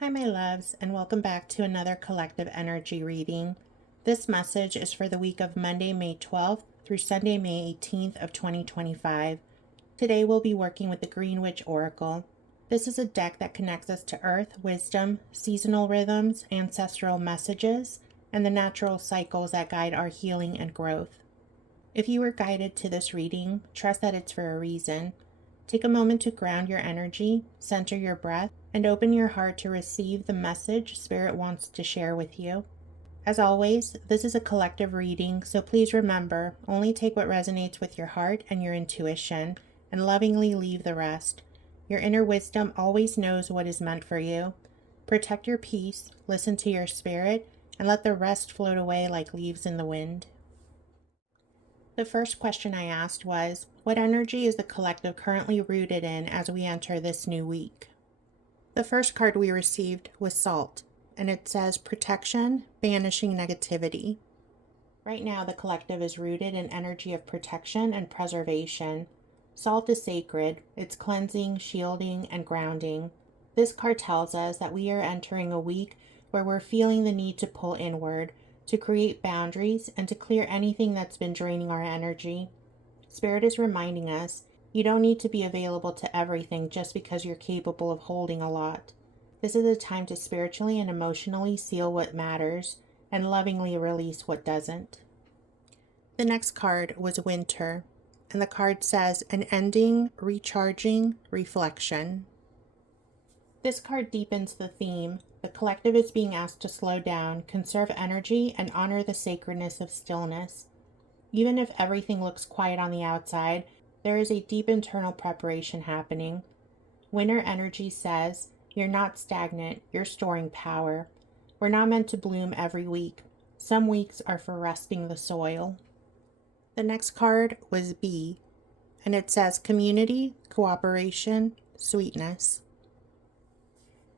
Hi, my loves, and welcome back to another collective energy reading. This message is for the week of Monday, May 12th through Sunday, May 18th of 2025. Today we'll be working with the Green Witch Oracle. This is a deck that connects us to earth, wisdom, seasonal rhythms, ancestral messages, and the natural cycles that guide our healing and growth. If you were guided to this reading, trust that it's for a reason. Take a moment to ground your energy, center your breath, and open your heart to receive the message Spirit wants to share with you. As always, this is a collective reading, so please remember, only take what resonates with your heart and your intuition, and lovingly leave the rest. Your inner wisdom always knows what is meant for you. Protect your peace, listen to your spirit, and let the rest float away like leaves in the wind. The first question I asked was, what energy is the collective currently rooted in as we enter this new week? The first card we received was Salt, and it says protection, banishing negativity. Right now, the collective is rooted in energy of protection and preservation. Salt is sacred, it's cleansing, shielding, and grounding. This card tells us that we are entering a week where we're feeling the need to pull inward, to create boundaries, and to clear anything that's been draining our energy. Spirit is reminding us, you don't need to be available to everything just because you're capable of holding a lot. This is a time to spiritually and emotionally seal what matters and lovingly release what doesn't. The next card was Winter, and the card says an ending, recharging, reflection. This card deepens the theme. The collective is being asked to slow down, conserve energy, and honor the sacredness of stillness. Even if everything looks quiet on the outside, there is a deep internal preparation happening. Winter energy says, you're not stagnant, you're storing power. We're not meant to bloom every week. Some weeks are for resting the soil. The next card was Bee, and it says community, cooperation, sweetness.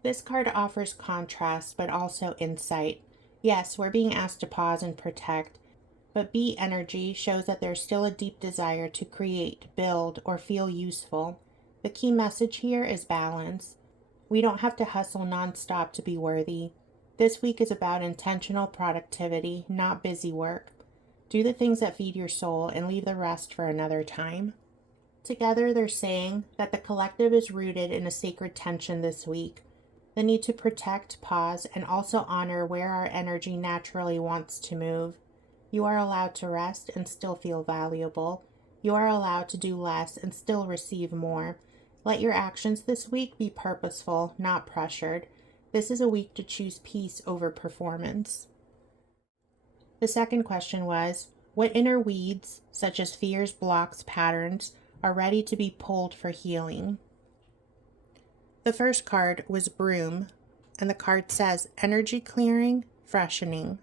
This card offers contrast, but also insight. Yes, we're being asked to pause and protect, but Bee energy shows that there's still a deep desire to create, build, or feel useful. The key message here is balance. We don't have to hustle nonstop to be worthy. This week is about intentional productivity, not busy work. Do the things that feed your soul and leave the rest for another time. Together, they're saying that the collective is rooted in a sacred tension this week. The need to protect, pause, and also honor where our energy naturally wants to move. You are allowed to rest and still feel valuable. You are allowed to do less and still receive more. Let your actions this week be purposeful, not pressured. This is a week to choose peace over performance. The second question was, what inner weeds, such as fears, blocks, patterns, are ready to be pulled for healing? The first card was Broom, and the card says energy clearing, freshening.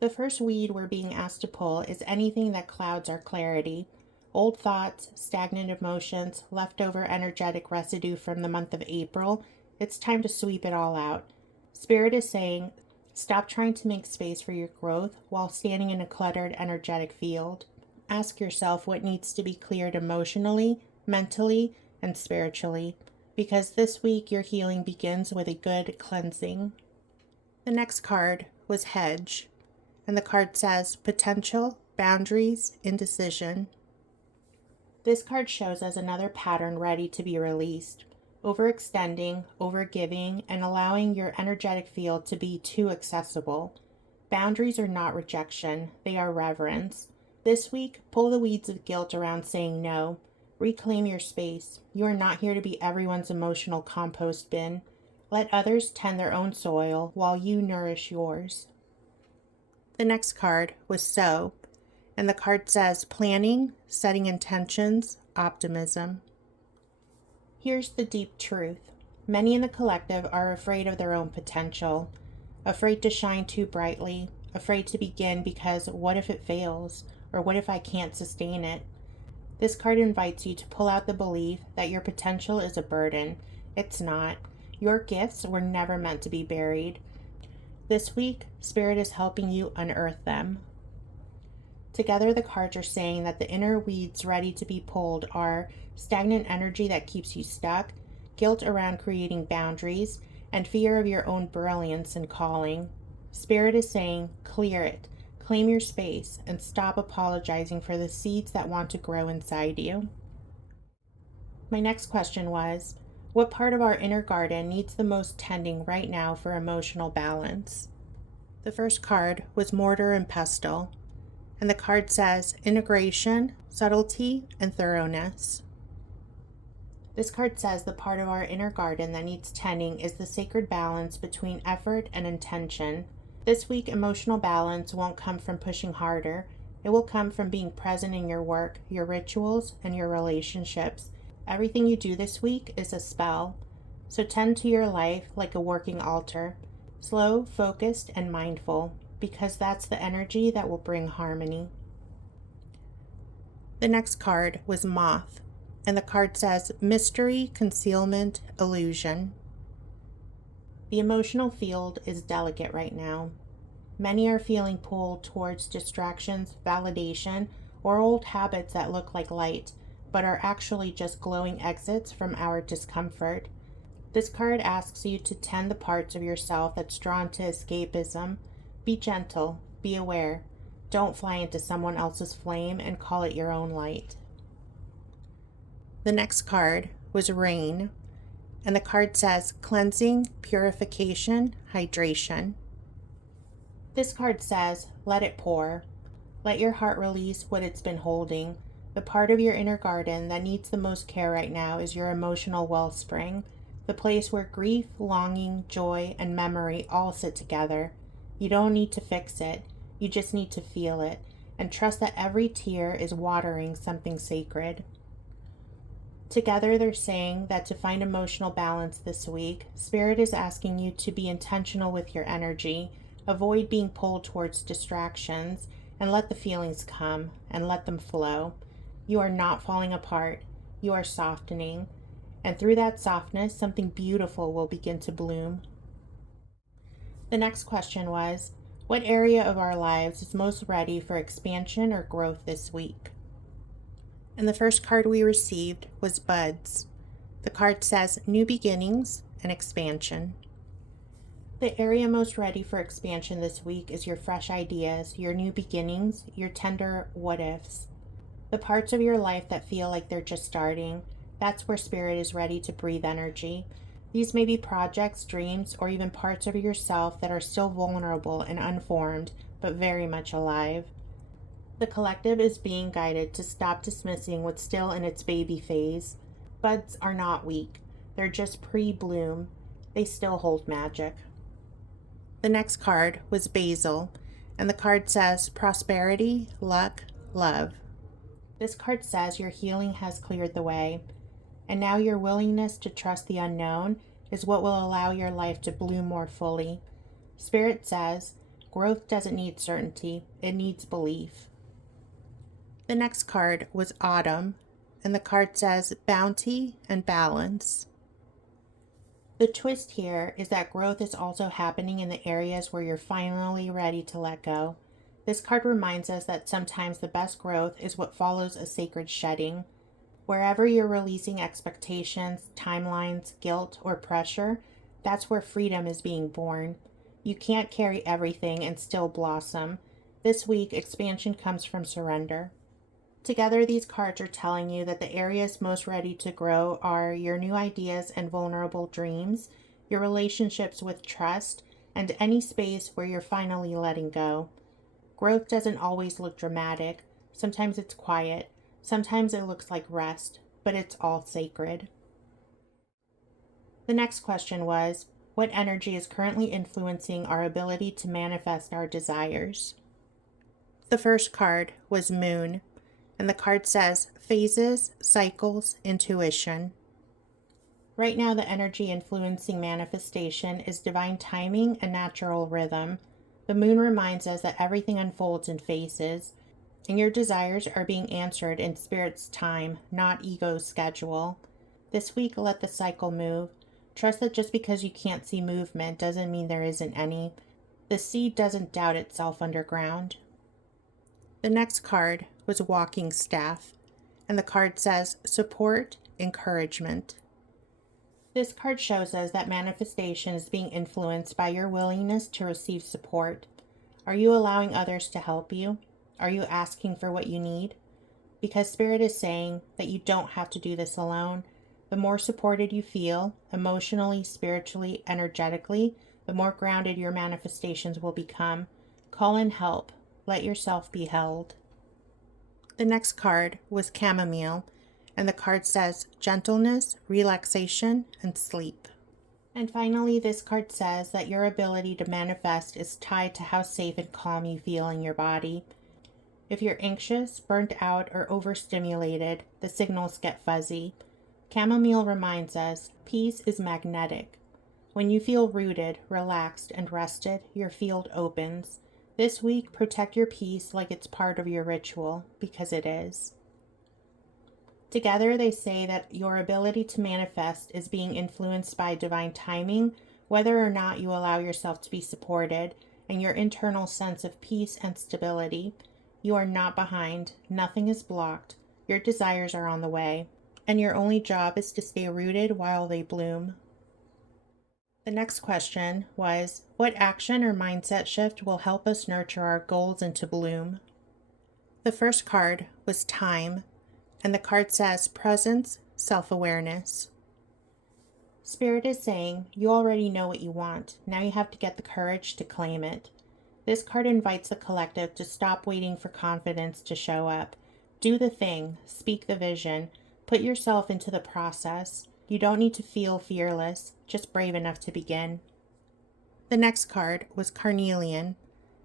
The first weed we're being asked to pull is anything that clouds our clarity. Old thoughts, stagnant emotions, leftover energetic residue from the month of April. It's time to sweep it all out. Spirit is saying, stop trying to make space for your growth while standing in a cluttered energetic field. Ask yourself what needs to be cleared emotionally, mentally, and spiritually, because this week your healing begins with a good cleansing. The next card was Hedge, and the card says potential, boundaries, indecision. This card shows us another pattern ready to be released. Overextending, overgiving, and allowing your energetic field to be too accessible. Boundaries are not rejection, they are reverence. This week, pull the weeds of guilt around saying no. Reclaim your space. You are not here to be everyone's emotional compost bin. Let others tend their own soil while you nourish yours. The next card was Sow, and the card says planning, setting intentions, optimism. Here's the deep truth. Many in the collective are afraid of their own potential, afraid to shine too brightly, afraid to begin because what if it fails, or what if I can't sustain it? This card invites you to pull out the belief that your potential is a burden. It's not. Your gifts were never meant to be buried. This week, Spirit is helping you unearth them. Together, the cards are saying that the inner weeds ready to be pulled are stagnant energy that keeps you stuck, guilt around creating boundaries, and fear of your own brilliance and calling. Spirit is saying, clear it, claim your space, and stop apologizing for the seeds that want to grow inside you. My next question was, what part of our inner garden needs the most tending right now for emotional balance? The first card was Mortar and Pestle, and the card says integration, subtlety, and thoroughness. This card says the part of our inner garden that needs tending is the sacred balance between effort and intention. This week, emotional balance won't come from pushing harder. It will come from being present in your work, your rituals, and your relationships. Everything you do this week is a spell. So tend to your life like a working altar, slow, focused, and mindful, because that's the energy that will bring harmony. The next card was Moth, and the card says mystery, concealment, illusion. The emotional field is delicate right now. Many are feeling pulled towards distractions, validation, or old habits that look like light, but are actually just glowing exits from our discomfort. This card asks you to tend the parts of yourself that's drawn to escapism. Be gentle, be aware. Don't fly into someone else's flame and call it your own light. The next card was Rain, and the card says cleansing, purification, hydration. This card says, let it pour. Let your heart release what it's been holding. The part of your inner garden that needs the most care right now is your emotional wellspring, the place where grief, longing, joy, and memory all sit together. You don't need to fix it. You just need to feel it, and trust that every tear is watering something sacred. Together, they're saying that to find emotional balance this week, Spirit is asking you to be intentional with your energy, avoid being pulled towards distractions, and let the feelings come and let them flow. You are not falling apart. You are softening. And through that softness, something beautiful will begin to bloom. The next question was, what area of our lives is most ready for expansion or growth this week? And the first card we received was Buds. The card says new beginnings and expansion. The area most ready for expansion this week is your fresh ideas, your new beginnings, your tender what ifs. The parts of your life that feel like they're just starting, that's where Spirit is ready to breathe energy. These may be projects, dreams, or even parts of yourself that are still vulnerable and unformed, but very much alive. The collective is being guided to stop dismissing what's still in its baby phase. Buds are not weak. They're just pre-bloom. They still hold magic. The next card was Basil, and the card says prosperity, luck, love. This card says your healing has cleared the way, and now your willingness to trust the unknown is what will allow your life to bloom more fully. Spirit says growth doesn't need certainty, it needs belief. The next card was Autumn, and the card says bounty and balance. The twist here is that growth is also happening in the areas where you're finally ready to let go. This card reminds us that sometimes the best growth is what follows a sacred shedding. Wherever you're releasing expectations, timelines, guilt, or pressure, that's where freedom is being born. You can't carry everything and still blossom. This week, expansion comes from surrender. Together, these cards are telling you that the areas most ready to grow are your new ideas and vulnerable dreams, your relationships with trust, and any space where you're finally letting go. Growth doesn't always look dramatic. Sometimes it's quiet. Sometimes it looks like rest, but it's all sacred. The next question was, what energy is currently influencing our ability to manifest our desires? The first card was Moon, and the card says phases, cycles, intuition. Right now, the energy influencing manifestation is divine timing and natural rhythm. The moon reminds us that everything unfolds in phases, and your desires are being answered in Spirit's time, not ego's schedule. This week, let the cycle move. Trust that just because you can't see movement doesn't mean there isn't any. The seed doesn't doubt itself underground. The next card was Walking Staff, and the card says support, encouragement. This card shows us that manifestation is being influenced by your willingness to receive support. Are you allowing others to help you? Are you asking for what you need? Because Spirit is saying that you don't have to do this alone. The more supported you feel, emotionally, spiritually, energetically, the more grounded your manifestations will become. Call in help. Let yourself be held. The next card was Chamomile, and the card says gentleness, relaxation, and sleep. And finally, this card says that your ability to manifest is tied to how safe and calm you feel in your body. If you're anxious, burnt out, or overstimulated, the signals get fuzzy. Chamomile reminds us peace is magnetic. When you feel rooted, relaxed, and rested, your field opens. This week, protect your peace like it's part of your ritual, because it is. Together, they say that your ability to manifest is being influenced by divine timing, whether or not you allow yourself to be supported, and your internal sense of peace and stability. You are not behind. Nothing is blocked. Your desires are on the way, and your only job is to stay rooted while they bloom. The next question was, what action or mindset shift will help us nurture our goals into bloom? The first card was Time, and the card says presence, self-awareness. Spirit is saying you already know what you want. Now you have to get the courage to claim it. This card invites the collective to stop waiting for confidence to show up. Do the thing, speak the vision, put yourself into the process. You don't need to feel fearless, just brave enough to begin. The next card was Carnelian,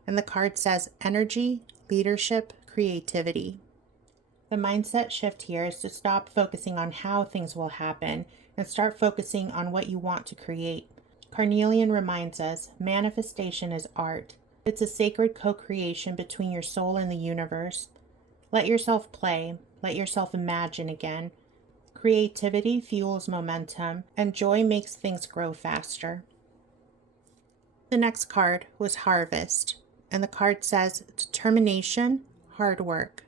and the card says energy, leadership, creativity. The mindset shift here is to stop focusing on how things will happen and start focusing on what you want to create. Carnelian reminds us manifestation is art. It's a sacred co-creation between your soul and the universe. Let yourself play. Let yourself imagine again. Creativity fuels momentum, and joy makes things grow faster. The next card was Harvest, and the card says determination, hard work.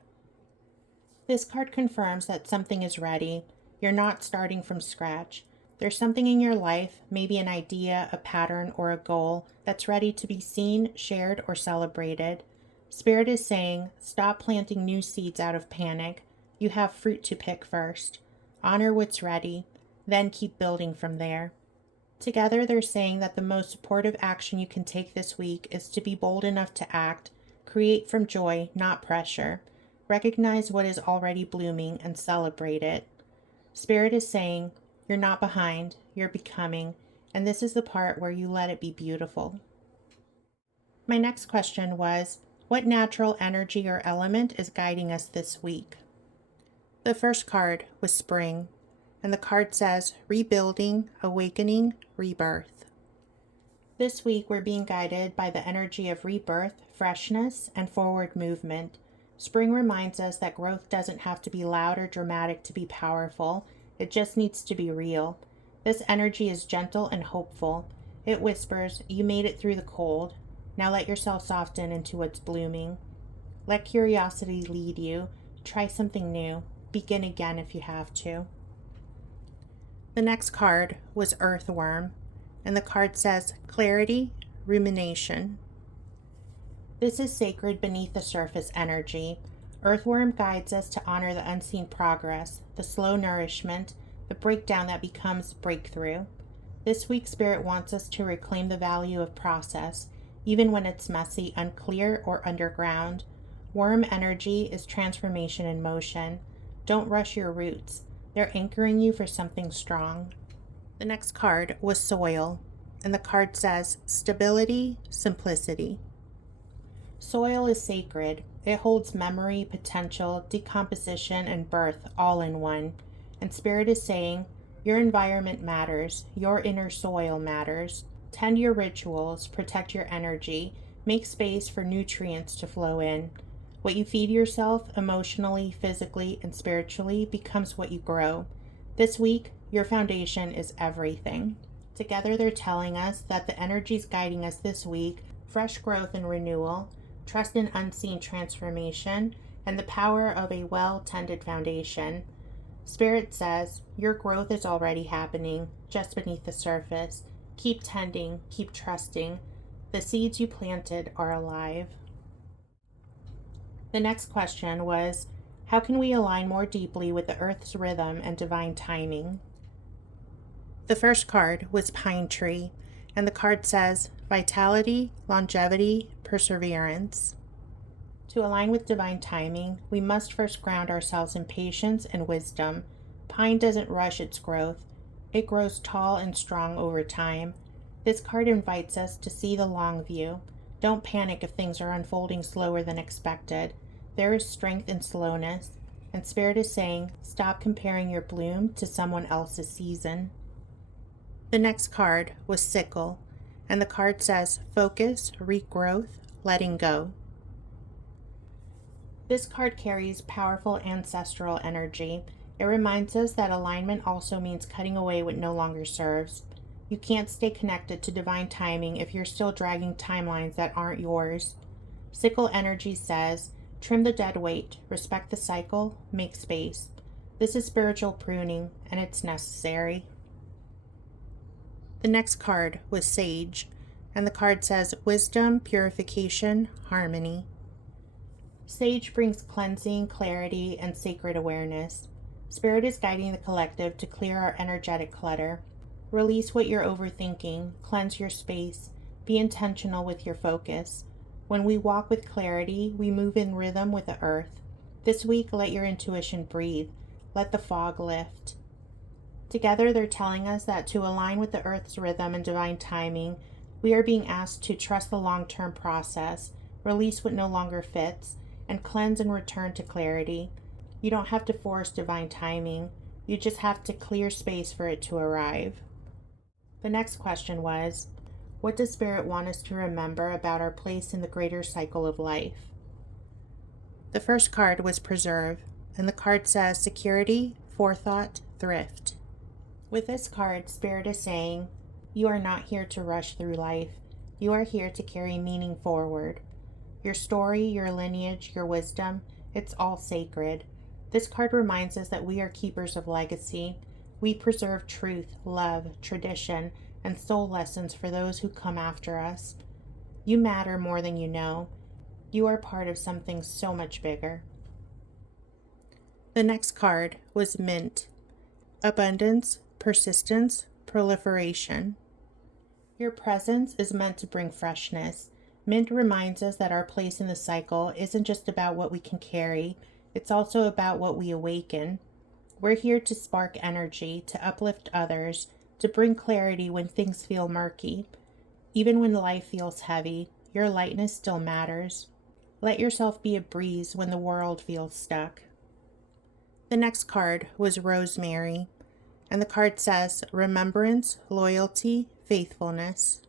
This card confirms that something is ready. You're not starting from scratch. There's something in your life, maybe an idea, a pattern, or a goal, that's ready to be seen, shared, or celebrated. Spirit is saying, stop planting new seeds out of panic. You have fruit to pick first. Honor what's ready, then keep building from there. Together, they're saying that the most supportive action you can take this week is to be bold enough to act, create from joy, not pressure. Recognize what is already blooming and celebrate it. Spirit is saying, you're not behind, you're becoming, and this is the part where you let it be beautiful. My next question was, what natural energy or element is guiding us this week? The first card was Spring, and the card says rebuilding, awakening, rebirth. This week we're being guided by the energy of rebirth, freshness, and forward movement. Spring reminds us that growth doesn't have to be loud or dramatic to be powerful. It just needs to be real. This energy is gentle and hopeful. It whispers, you made it through the cold. Now let yourself soften into what's blooming. Let curiosity lead you. Try something new. Begin again if you have to. The next card was Earthworm, and the card says clarity, rumination. This is sacred beneath the surface energy. Earthworm guides us to honor the unseen progress, the slow nourishment, the breakdown that becomes breakthrough. This week, Spirit wants us to reclaim the value of process, even when it's messy, unclear, or underground. Worm energy is transformation in motion. Don't rush your roots. They're anchoring you for something strong. The next card was Soil, and the card says stability, simplicity. Soil is sacred. It holds memory, potential, decomposition, and birth all in one. And Spirit is saying, your environment matters. Your inner soil matters. Tend your rituals, protect your energy, make space for nutrients to flow in. What you feed yourself emotionally, physically, and spiritually becomes what you grow. This week, your foundation is everything. Together, they're telling us that the energies guiding us this week, fresh growth and renewal, trust in unseen transformation, and the power of a well-tended foundation. Spirit says, your growth is already happening, just beneath the surface. Keep tending, keep trusting. The seeds you planted are alive. The next question was, how can we align more deeply with the Earth's rhythm and divine timing? The first card was Pine Tree, and the card says, vitality, longevity, perseverance. To align with divine timing, we must first ground ourselves in patience and wisdom. Pine doesn't rush its growth. It grows tall and strong over time. This card invites us to see the long view. Don't panic if things are unfolding slower than expected. There is strength in slowness, and Spirit is saying, stop comparing your bloom to someone else's season. The next card was Sickle, and the card says, focus, regrowth, letting go. This card carries powerful ancestral energy. It reminds us that alignment also means cutting away what no longer serves. You can't stay connected to divine timing if you're still dragging timelines that aren't yours. Sickle energy says, trim the dead weight, respect the cycle, make space. This is spiritual pruning, and it's necessary. The next card was Sage, and the card says, wisdom, purification, harmony. Sage brings cleansing, clarity, and sacred awareness. Spirit is guiding the collective to clear our energetic clutter. Release what you're overthinking, cleanse your space, be intentional with your focus. When we walk with clarity, we move in rhythm with the earth. This week, let your intuition breathe. Let the fog lift. Together, they're telling us that to align with the earth's rhythm and divine timing, we are being asked to trust the long-term process, release what no longer fits, and cleanse and return to clarity. You don't have to force divine timing. You just have to clear space for it to arrive. The next question was, what does Spirit want us to remember about our place in the greater cycle of life? The first card was Preserve, and the card says security, forethought, thrift. With this card, Spirit is saying, you are not here to rush through life. You are here to carry meaning forward. Your story, your lineage, your wisdom, it's all sacred. This card reminds us that we are keepers of legacy. We preserve truth, love, tradition, and soul lessons for those who come after us. You matter more than you know. You are part of something so much bigger. The next card was Mint. Abundance, persistence, proliferation. Your presence is meant to bring freshness. Mint reminds us that our place in the cycle isn't just about what we can carry, it's also about what we awaken. We're here to spark energy, to uplift others, to bring clarity when things feel murky. Even when life feels heavy, your lightness still matters. Let yourself be a breeze when the world feels stuck. The next card was Rosemary, and the card says remembrance, loyalty, faithfulness.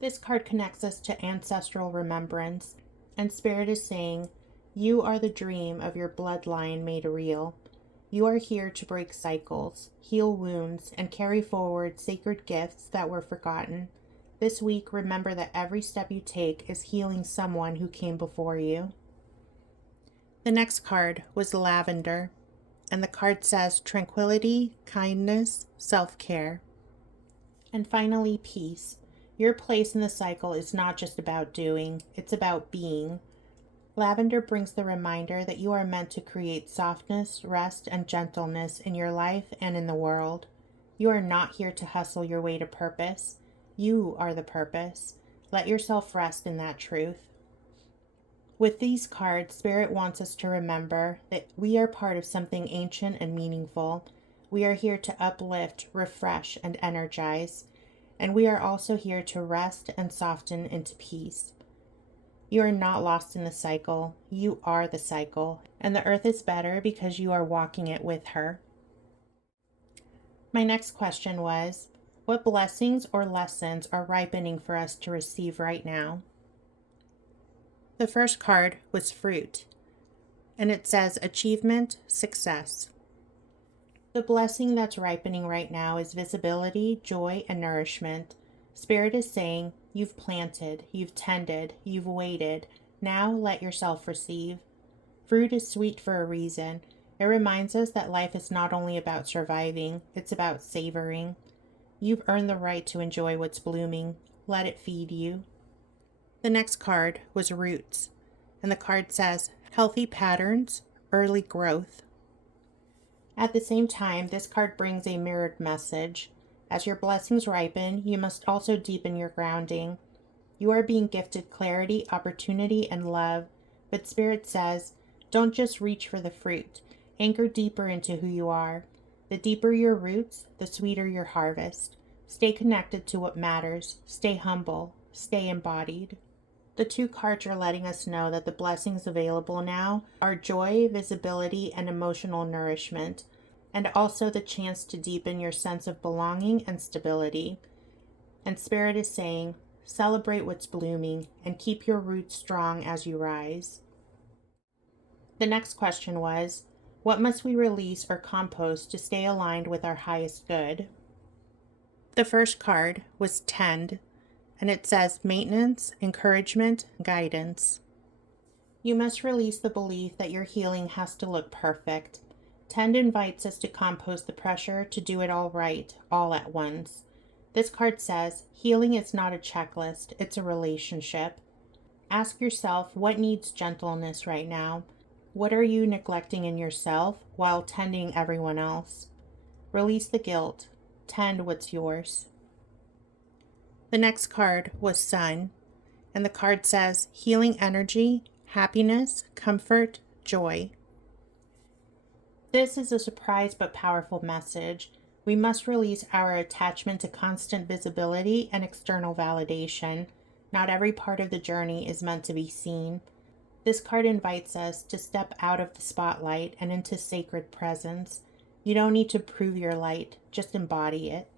This card connects us to ancestral remembrance, and Spirit is saying, you are the dream of your bloodline made real. You are here to break cycles, heal wounds, and carry forward sacred gifts that were forgotten. This week, remember that every step you take is healing someone who came before you. The next card was Lavender, and the card says tranquility, kindness, self-care. And finally, Peace. Your place in the cycle is not just about doing, it's about being. Lavender brings the reminder that you are meant to create softness, rest, and gentleness in your life and in the world. You are not here to hustle your way to purpose. You are the purpose. Let yourself rest in that truth. With these cards, Spirit wants us to remember that we are part of something ancient and meaningful. We are here to uplift, refresh, and energize. And we are also here to rest and soften into peace. You are not lost in the cycle. You are the cycle. And the earth is better because you are walking it with her. My next question was, what blessings or lessons are ripening for us to receive right now? The first card was Fruit, and it says achievement, success. The blessing that's ripening right now is visibility, joy, and nourishment. Spirit is saying, you've planted, you've tended, you've waited. Now let yourself receive. Fruit is sweet for a reason. It reminds us that life is not only about surviving, it's about savoring. You've earned the right to enjoy what's blooming. Let it feed you. The next card was Roots, and the card says, healthy patterns, early growth. At the same time, this card brings a mirrored message. As your blessings ripen, you must also deepen your grounding. You are being gifted clarity, opportunity, and love, but Spirit says, don't just reach for the fruit. Anchor deeper into who you are. The deeper your roots, the sweeter your harvest. Stay connected to what matters. Stay humble. Stay embodied. The two cards are letting us know that the blessings available now are joy, visibility, and emotional nourishment, and also the chance to deepen your sense of belonging and stability. And Spirit is saying, celebrate what's blooming and keep your roots strong as you rise. The next question was, what must we release or compost to stay aligned with our highest good? The first card was Tend, and it says maintenance, encouragement, guidance. You must release the belief that your healing has to look perfect. Tend invites us to compost the pressure to do it all right, all at once. This card says, healing is not a checklist, it's a relationship. Ask yourself what needs gentleness right now. What are you neglecting in yourself while tending everyone else? Release the guilt. Tend what's yours. The next card was Sun, and the card says healing energy, happiness, comfort, joy. This is a surprise but powerful message. We must release our attachment to constant visibility and external validation. Not every part of the journey is meant to be seen. This card invites us to step out of the spotlight and into sacred presence. You don't need to prove your light, just embody it.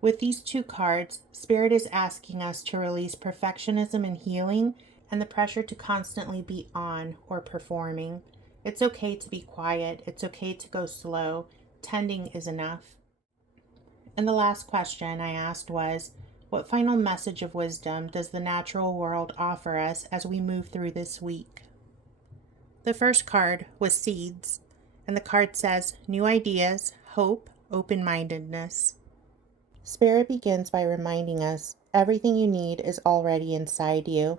With these two cards, Spirit is asking us to release perfectionism in healing and the pressure to constantly be on or performing. It's okay to be quiet. It's okay to go slow. Tending is enough. And the last question I asked was, what final message of wisdom does the natural world offer us as we move through this week? The first card was Seeds, and the card says new ideas, hope, open-mindedness. Spirit begins by reminding us everything you need is already inside you.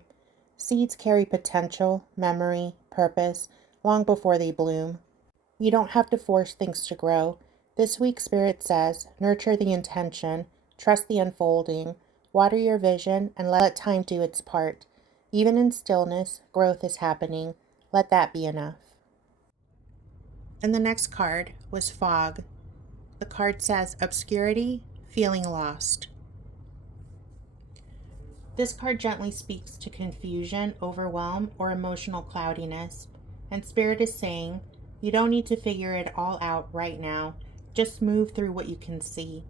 Seeds carry potential, memory, purpose, long before they bloom. You don't have to force things to grow. This week, Spirit says, nurture the intention, trust the unfolding, water your vision, and let time do its part. Even in stillness, growth is happening. Let that be enough. And the next card was Fog. The card says obscurity, feeling lost. This card gently speaks to confusion, overwhelm, or emotional cloudiness. And Spirit is saying, you don't need to figure it all out right now. Just move through what you can see.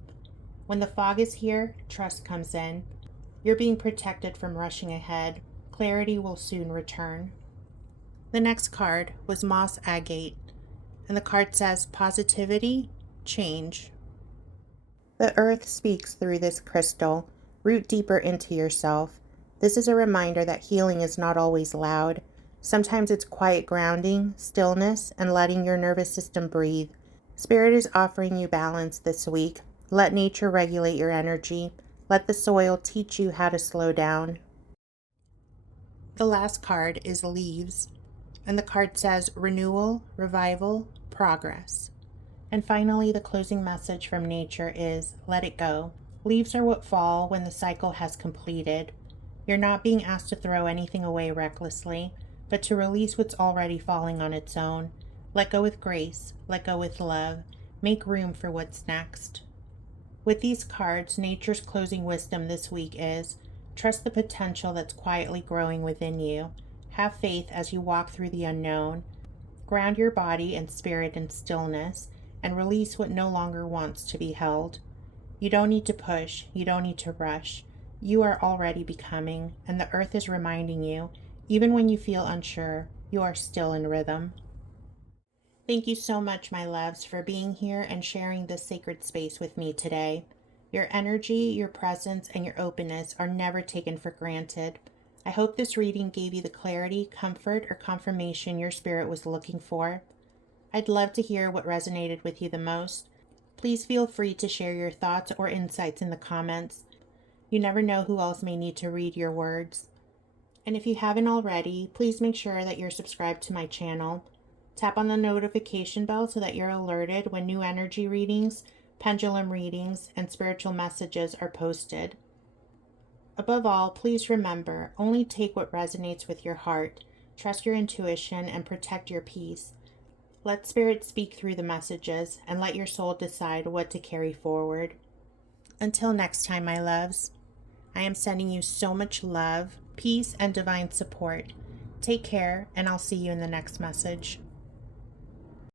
When the fog is here, trust comes in. You're being protected from rushing ahead. Clarity will soon return. The next card was Moss Agate, and the card says positivity, change. The earth speaks through this crystal. Root deeper into yourself. This is a reminder that healing is not always loud. Sometimes it's quiet grounding, stillness, and letting your nervous system breathe. Spirit is offering you balance this week. Let nature regulate your energy. Let the soil teach you how to slow down. The last card is Leaves, and the card says renewal, revival, progress. And finally, the closing message from nature is let it go. Leaves are what fall when the cycle has completed. You're not being asked to throw anything away recklessly, but to release what's already falling on its own. Let go with grace. Let go with love. Make room for what's next. With these cards, nature's closing wisdom this week is trust the potential that's quietly growing within you. Have faith as you walk through the unknown. Ground your body and spirit in stillness and release what no longer wants to be held. You don't need to push. You don't need to rush. You are already becoming, and the earth is reminding you, even when you feel unsure, you are still in rhythm. Thank you so much, my loves, for being here and sharing this sacred space with me today. Your energy, your presence, and your openness are never taken for granted. I hope this reading gave you the clarity, comfort, or confirmation your spirit was looking for. I'd love to hear what resonated with you the most. Please feel free to share your thoughts or insights in the comments. You never know who else may need to read your words. And if you haven't already, please make sure that you're subscribed to my channel. Tap on the notification bell so that you're alerted when new energy readings, pendulum readings, and spiritual messages are posted. Above all, please remember, only take what resonates with your heart, trust your intuition, and protect your peace. Let Spirit speak through the messages, and let your soul decide what to carry forward. Until next time, my loves, I am sending you so much love, peace, and divine support. Take care, and I'll see you in the next message.